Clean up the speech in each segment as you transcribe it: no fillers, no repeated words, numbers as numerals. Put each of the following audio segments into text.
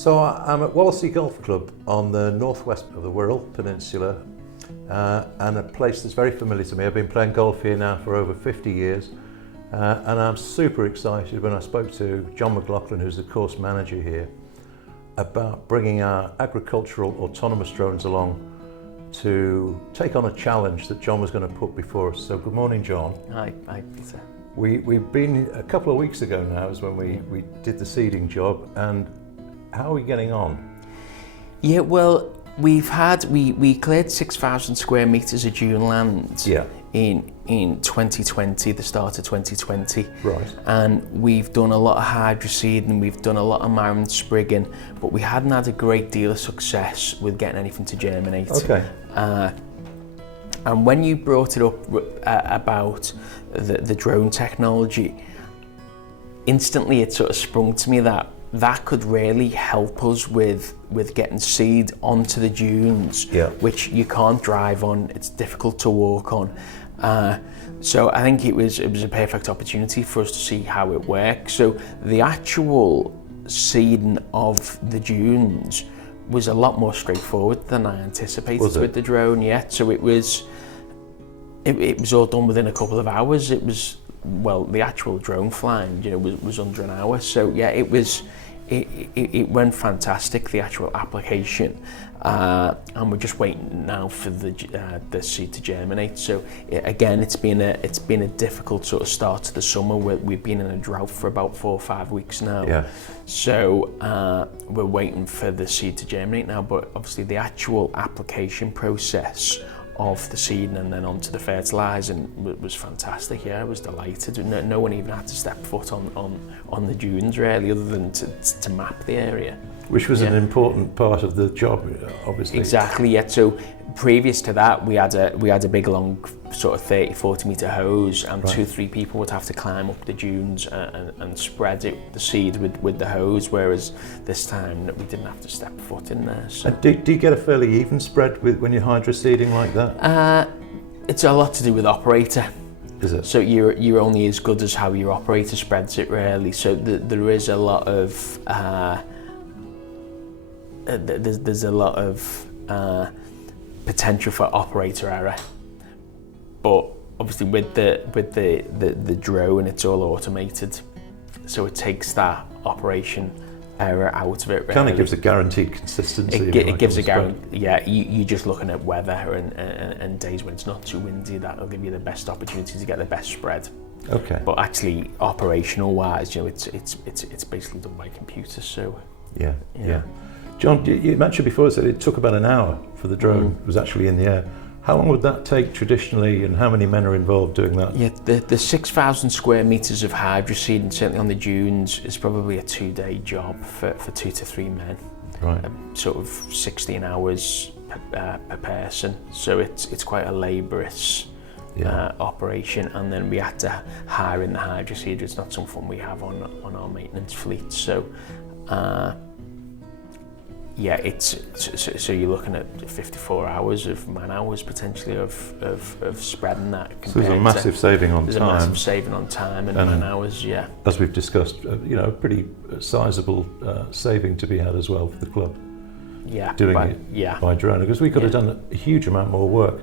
So I'm at Wallasey Golf Club on the northwest of the Wirral Peninsula, and a place that's very familiar to me. I've been playing golf here now for over 50 years, and I'm super excited when I spoke to John McLoughlin, who's the course manager here, about bringing our agricultural autonomous drones along to take on a challenge that John was going to put before us. So good morning, John. Hi Peter. We've been, a couple of weeks ago now is when we did the seeding job, and how are we getting on? Yeah, well, we cleared 6,000 square metres of dune land in 2020, the start of 2020. Right. And we've done a lot of hydroseeding, we've done a lot of marron sprigging, but we hadn't had a great deal of success with getting anything to germinate. Okay. And when you brought it up about the drone technology, instantly it sort of sprung to me that could really help us with getting seed onto the dunes, which you can't drive on, it's difficult to walk on. So I think it was a perfect opportunity for us to see how it works. So the actual seeding of the dunes was a lot more straightforward than I anticipated with the drone. So it was all done within a couple of hours. It was, well, the actual drone flying, was under an hour. So yeah, it went fantastic, the actual application, and we're just waiting now for the seed to germinate. So again, it's been a difficult sort of start to the summer. We've been in a drought for about 4 or 5 weeks now. Yeah. So we're waiting for the seed to germinate now, but obviously the actual application process of the seeding and then onto the fertilising was fantastic. Yeah, I was delighted. No one even had to step foot on the dunes really, other than to map the area. Which was an important part of the job, obviously. Exactly. Yeah. So previous to that, we had a big long sort of 30-40 metre hose, and 2-3 people would have to climb up the dunes and spread the seed with the hose, whereas this time we didn't have to step foot in there. So. Do you get a fairly even spread when you're hydroseeding like that? It's a lot to do with operator. Is it? So you're only as good as how your operator spreads it, really. So there is a lot of there's a lot of potential for operator error, but obviously with the drone, it's all automated, so it takes that operation error out of it. Really. Kind of gives a guaranteed consistency. It gives a guarantee. Yeah, you're just looking at weather and days when it's not too windy. That'll give you the best opportunity to get the best spread. Okay. But actually, operational wise, it's basically done by computer. So. Yeah. John, you mentioned before that it took about an hour for the drone was actually in the air. How long would that take traditionally, and how many men are involved doing that? Yeah, the 6,000 square metres of hydroseeding, certainly on the dunes, is probably a 2-day job for 2 to 3 men. Right. Sort of 16 hours per person, so it's quite a laborious operation. And then we had to hire in the hydroseeder. It's not something we have on our maintenance fleet. So. Yeah, so you're looking at 54 hours of man hours potentially of spreading that. So there's a massive saving on time. There's a massive saving on time and man hours, yeah. As we've discussed, a pretty sizable saving to be had as well for the club. Yeah. Doing it by drone, because we could have done a huge amount more work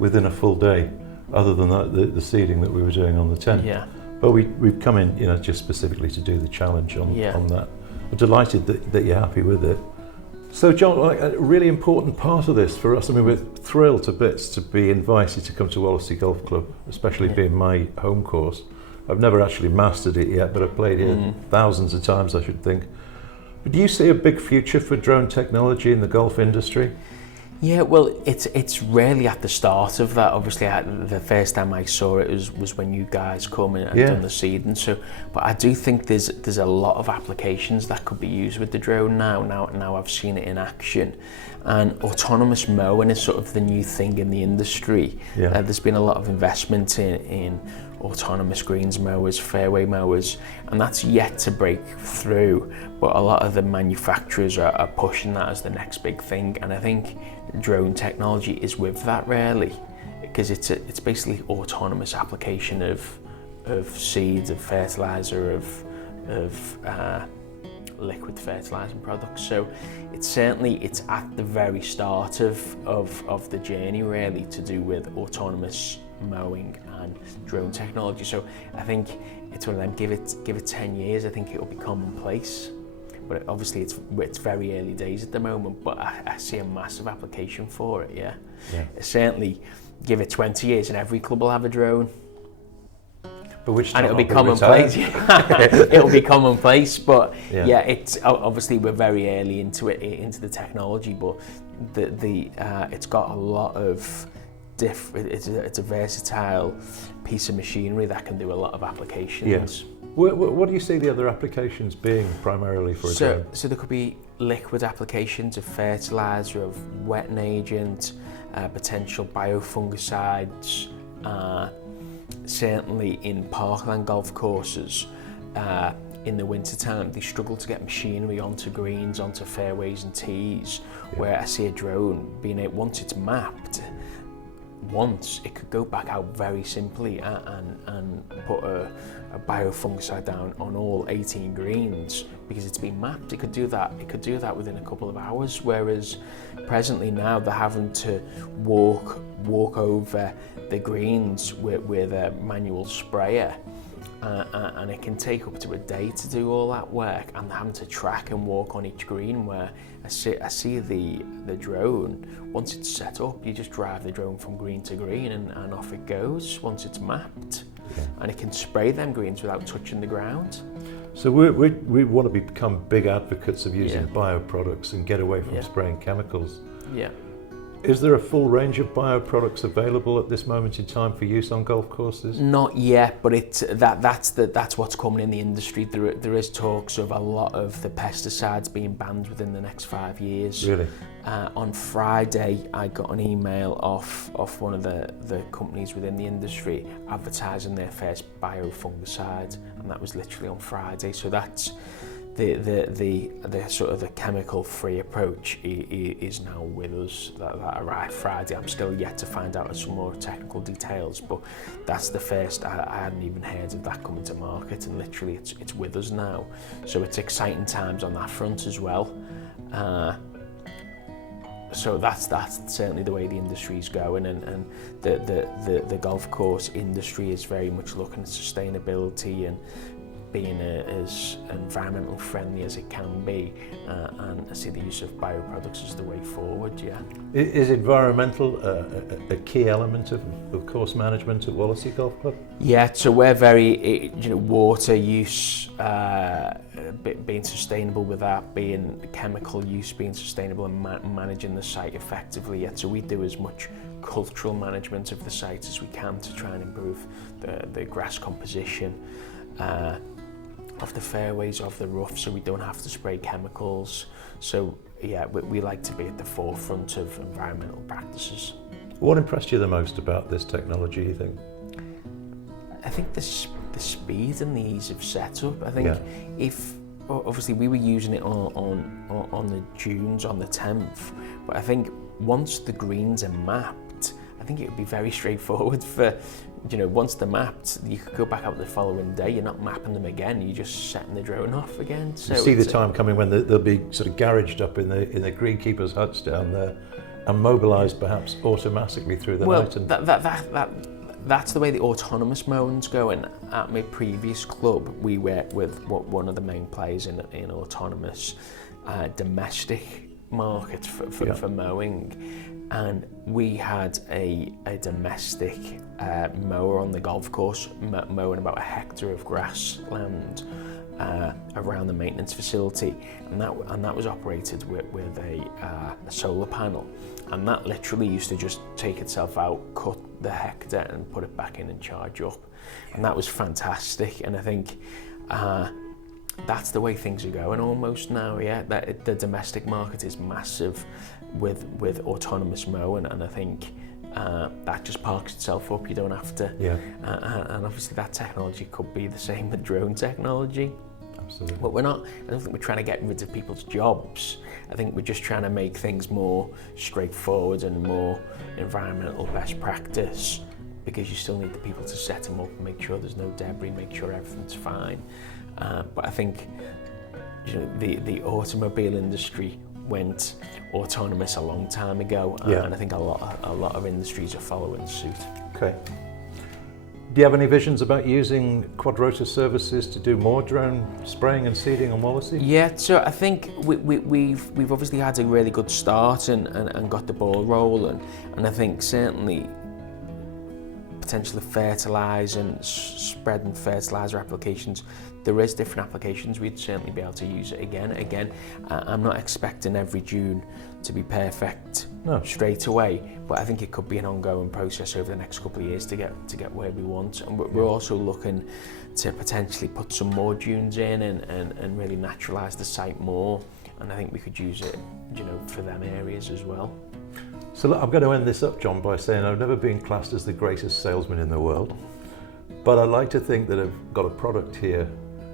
within a full day, other than the seeding that we were doing on the tent. Yeah. But we've come in, just specifically to do the challenge on that. I'm delighted that you're happy with it. So John, a really important part of this for us, I mean, we're thrilled to bits to be invited to come to Wallasey Golf Club, especially being my home course. I've never actually mastered it yet, but I've played here thousands of times, I should think. But do you see a big future for drone technology in the golf industry? Yeah, well, it's really at the start of that. Obviously, the first time I saw it was when you guys come and done the seeding. So, but I do think there's a lot of applications that could be used with the drone now. Now I've seen it in action, and autonomous mowing is sort of the new thing in the industry. Yeah. There's been a lot of investment in autonomous greens mowers, fairway mowers, and that's yet to break through. But a lot of the manufacturers are pushing that as the next big thing, and I think drone technology is with that really, because it's basically autonomous application of seeds, of fertilizer, of liquid fertilising products. So it's at the very start of the journey, really, to do with autonomous mowing and drone technology. So I think it's one of them, give it 10 years, I think it will be commonplace. But obviously it's very early days at the moment, but I see a massive application for it, yeah. Certainly give it 20 years and every club will have a drone. But which and it'll be commonplace. It'll be commonplace, but yeah, it's obviously we're very early into the technology, but it's got a lot of it's a versatile piece of machinery that can do a lot of applications. Yes. What do you see the other applications being primarily for a drone? So there could be liquid applications of fertiliser, of wetting agent, potential biofungicides. Certainly in parkland golf courses, in the winter time, they struggle to get machinery onto greens, onto fairways and tees, where I see a drone being able, once it's mapped, it could go back out very simply and put a biofungicide down on all 18 greens because it's been mapped. It could do that within a couple of hours, whereas presently now they're having to walk over the greens with a manual sprayer, and it can take up to a day to do all that work, and having to track and walk on each green, where I see the drone, once it's set up, you just drive the drone from green to green and off it goes once it's mapped. And it can spray them greens without touching the ground. So we want to become big advocates of using bioproducts and get away from spraying chemicals. Yeah. Is there a full range of bioproducts available at this moment in time for use on golf courses? Not yet, but that's what's coming in the industry. There is talks of a lot of the pesticides being banned within the next 5 years. Really? On Friday, I got an email off one of the companies within the industry advertising their first biofungicide, and that was literally on Friday. So that's the sort of the chemical-free approach is now with us. That arrived Friday. I'm still yet to find out some more technical details, but that's the first. I hadn't even heard of that coming to market, and literally it's with us now. So it's exciting times on that front as well. So that's certainly the way the industry's going, and the golf course industry is very much looking at sustainability and being as environmental friendly as it can be, and I see the use of bioproducts as the way forward. Yeah. Is environmental a key element of course management at Wallasey Golf Club? Yeah, so we're very, water use, being sustainable with that, being chemical use, being sustainable, and managing the site effectively. Yeah, so we do as much cultural management of the site as we can to try and improve the grass composition. Of the fairways, of the rough, so we don't have to spray chemicals. So yeah, we like to be at the forefront of environmental practices. What impressed you the most about this technology, you think? I think the speed and the ease of setup. I think if obviously we were using it on the dunes on the 10th, but I think once the greens are mapped, I think it would be very straightforward for, once they're mapped, you could go back out the following day. You're not mapping them again. You're just setting the drone off again. So you see the time coming when they'll be sort of garaged up in the greenkeepers' huts down there, and mobilised perhaps automatically through the night. And that's the way the autonomous mowing's going. At my previous club, we worked with one of the main players in autonomous domestic market for mowing. And we had a domestic mower on the golf course mowing about 1 hectare of grassland around the maintenance facility, and that was operated with a solar panel, and that literally used to just take itself out, cut the hectare, and put it back in and charge up, and that was fantastic. And I think that's the way things are going almost now. Yeah, that the domestic market is massive with autonomous mowing, and I think that just parks itself up. You don't have to. Yeah. And obviously that technology could be the same with drone technology. Absolutely. But I don't think we're trying to get rid of people's jobs. I think we're just trying to make things more straightforward and more environmental best practice, because you still need the people to set them up and make sure there's no debris, make sure everything's fine. But I think the automobile industry went autonomous a long time ago, Yeah. and I think a lot of industries are following suit. Okay. Do you have any visions about using QuadRotor Services to do more drone spraying and seeding on Wallasey? Yeah, so I think we've obviously had a really good start and got the ball rolling, and I think certainly potentially fertilise and spread and fertiliser applications. There is different applications we'd certainly be able to use it again. Again, I'm not expecting every June to be perfect straight away, but I think it could be an ongoing process over the next couple of years to get where we want. And we're also looking to potentially put some more dunes in and really naturalise the site more. And I think we could use it, for them areas as well. So look, I'm going to end this up, John, by saying I've never been classed as the greatest salesman in the world, but I like to think that I've got a product here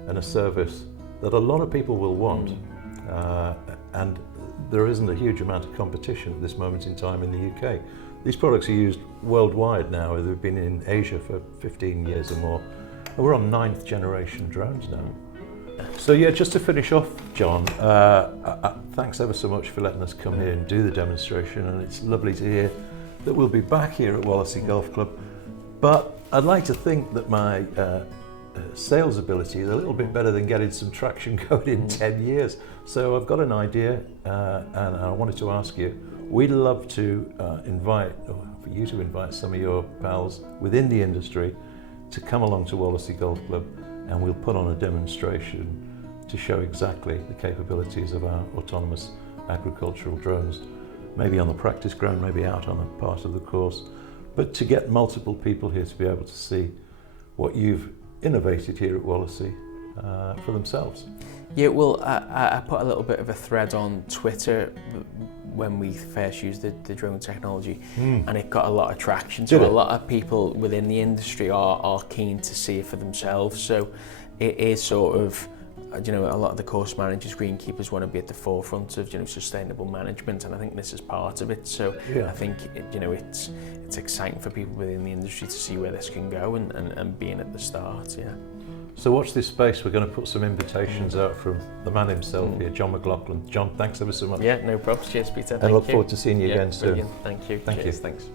and a service that a lot of people will want, and there isn't a huge amount of competition at this moment in time in the UK. These products are used worldwide now. They've been in Asia for 15 years or more, and we're on 9th generation drones now. So yeah, just to finish off, John, thanks ever so much for letting us come here and do the demonstration, and it's lovely to hear that we'll be back here at Wallasey Golf Club. But I'd like to think that my sales ability is a little bit better than getting some traction going in 10 years. So I've got an idea, and I wanted to ask you, we'd love to for you to invite some of your pals within the industry to come along to Wallasey Golf Club, and we'll put on a demonstration to show exactly the capabilities of our autonomous agricultural drones, maybe on the practice ground, maybe out on a part of the course, but to get multiple people here to be able to see what you've innovated here at Wallasey for themselves. Yeah, well, I put a little bit of a thread on Twitter when we first used the drone technology, and it got a lot of traction. So a lot of people within the industry are keen to see it for themselves. So it is sort of, a lot of the course managers, greenkeepers want to be at the forefront of, sustainable management, and I think this is part of it. So I think, it's exciting for people within the industry to see where this can go and being at the start, yeah. So watch this space. We're going to put some invitations out from the man himself here, John McLoughlin. John, thanks ever so much. Yeah, no problems. Cheers, Peter. And I look forward to seeing you again soon. Brilliant. Thank you. Thank you. Thanks.